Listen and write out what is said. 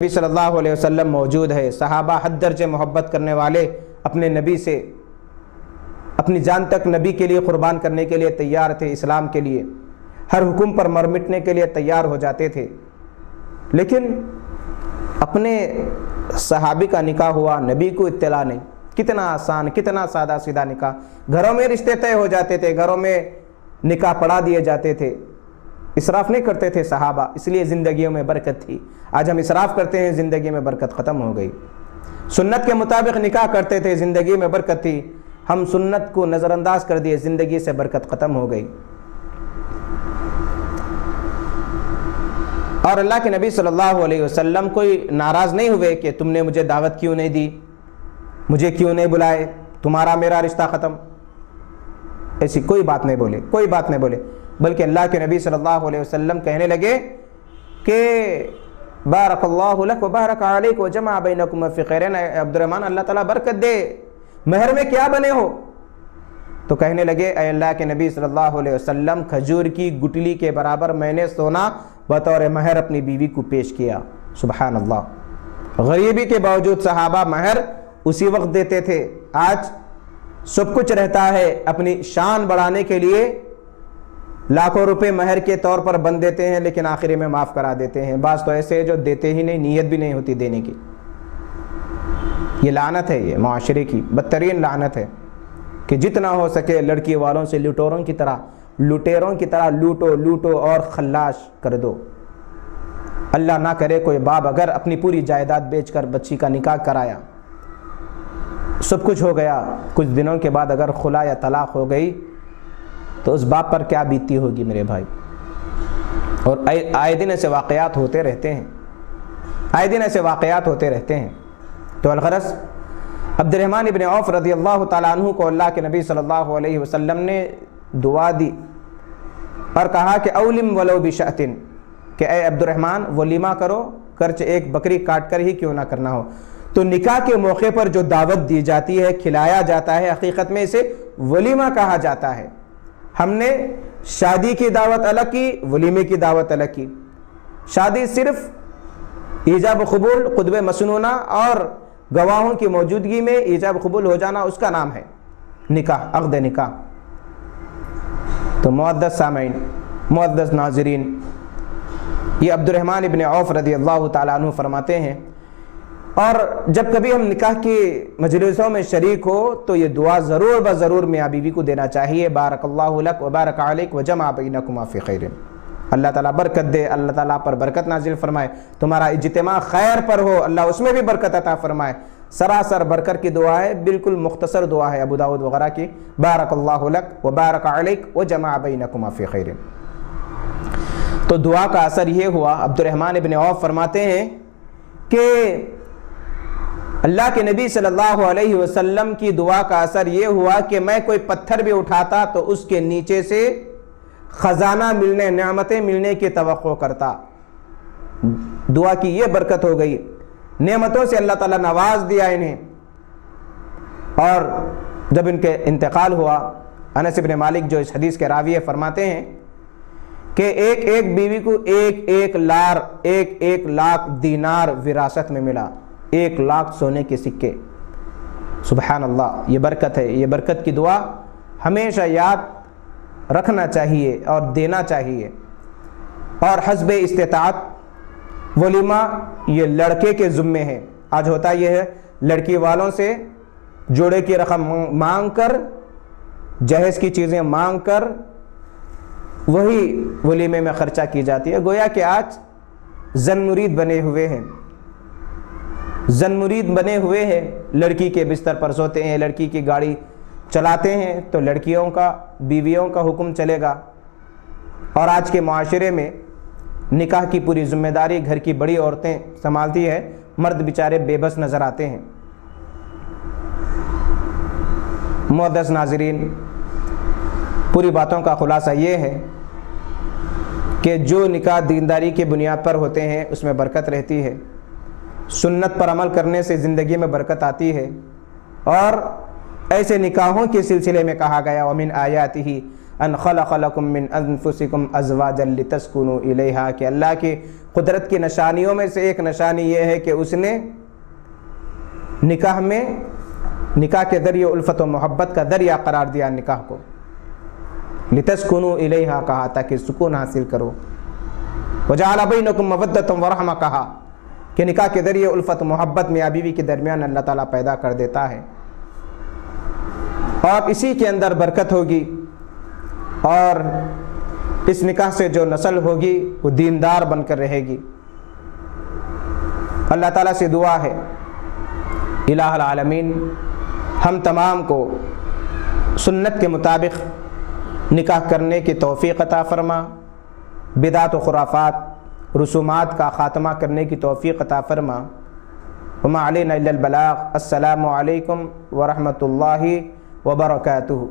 نبی صلی اللہ علیہ وسلم موجود ہے، صحابہ حد درجے محبت کرنے والے اپنے نبی سے اپنی جان تک نبی کے لیے قربان کرنے کے لیے تیار تھے، اسلام کے لیے ہر حکم پر مر مٹنے کے لیے تیار ہو جاتے تھے۔ لیکن اپنے صحابی کا نکاح ہوا، نبی کو اطلاع نہیں۔ کتنا آسان، کتنا سادہ سیدھا نکاح، گھروں میں رشتے طے ہو جاتے تھے، گھروں میں نکاح پڑھا دیے جاتے تھے، اسراف نہیں کرتے تھے صحابہ، اس لیے زندگیوں میں برکت تھی۔ آج ہم اسراف کرتے ہیں، زندگی میں برکت ختم ہو گئی۔ سنت کے مطابق نکاح کرتے تھے، زندگی میں برکت تھی، ہم سنت کو نظر انداز کر دیے، زندگی سے برکت ختم ہو گئی۔ اور اللہ کے نبی صلی اللہ علیہ وسلم کوئی ناراض نہیں ہوئے کہ تم نے مجھے دعوت کیوں نہیں دی، مجھے کیوں نہیں بلائے، تمہارا میرا رشتہ ختم، ایسی کوئی بات نہیں بولے، کوئی بات نہیں بولے، بلکہ اللہ کے نبی صلی اللہ علیہ وسلم کہنے لگے کہ بارک اللہ لک و بارک علیک و جمع بینکم فی خیرین، عبد الرحمن اللہ تعالیٰ برکت دے، مہر میں کیا بنے ہو؟ تو کہنے لگے اے اللہ کے نبی صلی اللہ علیہ وسلم، کھجور کی گٹلی کے برابر میں نے سونا بطور مہر اپنی بیوی کو پیش کیا۔ سبحان اللہ، غریبی کے باوجود صحابہ مہر اسی وقت دیتے تھے۔ آج سب کچھ رہتا ہے، اپنی شان بڑھانے کے لیے لاکھوں روپے مہر کے طور پر بند دیتے ہیں، لیکن آخری میں معاف کرا دیتے ہیں۔ بعض تو ایسے جو دیتے ہی نہیں، نیت بھی نہیں ہوتی دینے کی۔ یہ لعنت ہے، یہ معاشرے کی بدترین لعنت ہے کہ جتنا ہو سکے لڑکی والوں سے لٹیروں کی طرح لوٹو اور خلاش کر دو۔ اللہ نہ کرے کوئی باپ اگر اپنی پوری جائیداد بیچ کر بچی کا نکاح کرایا، سب کچھ ہو گیا، کچھ دنوں کے بعد اگر خلا یا طلاق ہو گئی تو اس باپ پر کیا بیتی ہوگی میرے بھائی؟ اور آئے دن ایسے واقعات ہوتے رہتے ہیں، آئے دن ایسے واقعات ہوتے رہتے ہیں۔ تو الغرض عبد الرحمن ابن عوف رضی اللہ تعالیٰ عنہ کو اللہ کے نبی صلی اللہ علیہ وسلم نے دعا دی اور کہا کہ اولم ولو بشأتن، کہ اے عبد الرحمن ولیمہ کرو، خرچ ایک بکری کاٹ کر ہی کیوں نہ کرنا ہو۔ تو نکاح کے موقع پر جو دعوت دی جاتی ہے، کھلایا جاتا ہے، حقیقت میں اسے ولیمہ کہا جاتا ہے۔ ہم نے شادی کی دعوت الگ کی، ولیمے کی دعوت الگ کی۔ شادی صرف ایجاب قبول، خطبہ مسنونہ اور گواہوں کی موجودگی میں ایجاب قبول ہو جانا، اس کا نام ہے نکاح، عقد نکاح۔ تو معزز سامعین، معزز ناظرین، یہ عبد الرحمن ابن عوف رضی اللہ تعالیٰ عنہ فرماتے ہیں، اور جب کبھی ہم نکاح کی مجلسوں میں شریک ہو تو یہ دعا ضرور بضرور میاں بیوی کو دینا چاہیے، بارک اللہ لک و بارک علیک و جمع بینکما فی خیر۔ اللہ تعالیٰ برکت دے، اللہ تعالیٰ پر برکت نازل فرمائے، تمہارا اجتماع خیر پر ہو، اللہ اس میں بھی برکت عطا فرمائے۔ سراسر برکت کی دعا ہے، بالکل مختصر دعا ہے ابو داؤد وغیرہ کی، بارک اللہ لک و بارک علیک و جمع بینکما فی خیر۔ تو دعا کا اثر یہ ہوا، عبد الرحمن ابن عوف فرماتے ہیں کہ اللہ کے نبی صلی اللہ علیہ وسلم کی دعا کا اثر یہ ہوا کہ میں کوئی پتھر بھی اٹھاتا تو اس کے نیچے سے خزانہ ملنے، نعمتیں ملنے کی توقع کرتا۔ دعا کی یہ برکت ہو گئی، نعمتوں سے اللہ تعالیٰ نواز دیا انہیں۔ اور جب ان کے انتقال ہوا، انس بن مالک جو اس حدیث کے راوی فرماتے ہیں کہ ایک بیوی کو ایک لاکھ دینار وراثت میں ملا، 1,00,000 سونے کے سکے۔ سبحان اللہ، یہ برکت ہے۔ یہ برکت کی دعا ہمیشہ یاد رکھنا چاہیے اور دینا چاہیے۔ اور حسب استطاعت ولیمہ یہ لڑکے کے ذمے ہے۔ آج ہوتا یہ ہے، لڑکی والوں سے جوڑے کی رقم مانگ کر، جہیز کی چیزیں مانگ کر وہی ولیمے میں خرچہ کی جاتی ہے۔ گویا کہ آج زن مرید بنے ہوئے ہیں، لڑکی کے بستر پر سوتے ہیں، لڑکی کی گاڑی چلاتے ہیں، تو لڑکیوں کا، بیویوں کا حکم چلے گا۔ اور آج کے معاشرے میں نکاح کی پوری ذمہ داری گھر کی بڑی عورتیں سنبھالتی ہے، مرد بیچارے بے بس نظر آتے ہیں۔ معزز ناظرین، پوری باتوں کا خلاصہ یہ ہے کہ جو نکاح دینداری کے بنیاد پر ہوتے ہیں اس میں برکت رہتی ہے، سنت پر عمل کرنے سے زندگی میں برکت آتی ہے۔ اور ایسے نکاحوں کے سلسلے میں کہا گیا وَمِنْ آیَاتِهِ ان خلق لکم من انفسکم ازواجا لتسکنوا الیہا، کہ اللہ کی قدرت کی نشانیوں میں سے ایک نشانی یہ ہے کہ اس نے نکاح کے ذریعے الفت و محبت کا ذریعہ قرار دیا نکاح کو، لتسکنوا الیہا کہا تاکہ سکون حاصل کرو، وجعل بینکم مودۃ ورحمہ کہا کہ نکاح کے ذریعے الفت و محبت میاں بیوی کے درمیان اللہ تعالیٰ پیدا کر دیتا ہے، اور اسی کے اندر برکت ہوگی، اور اس نکاح سے جو نسل ہوگی وہ دیندار بن کر رہے گی۔ اللہ تعالیٰ سے دعا ہے الہ العالمین ہم تمام کو سنت کے مطابق نکاح کرنے کی توفیق عطا فرما، بدعت و خرافات رسومات کا خاتمہ کرنے کی توفیق عطا فرما۔ وما علینا الا البلاغ۔ السلام علیکم ورحمۃ اللہ وبرکاتہ۔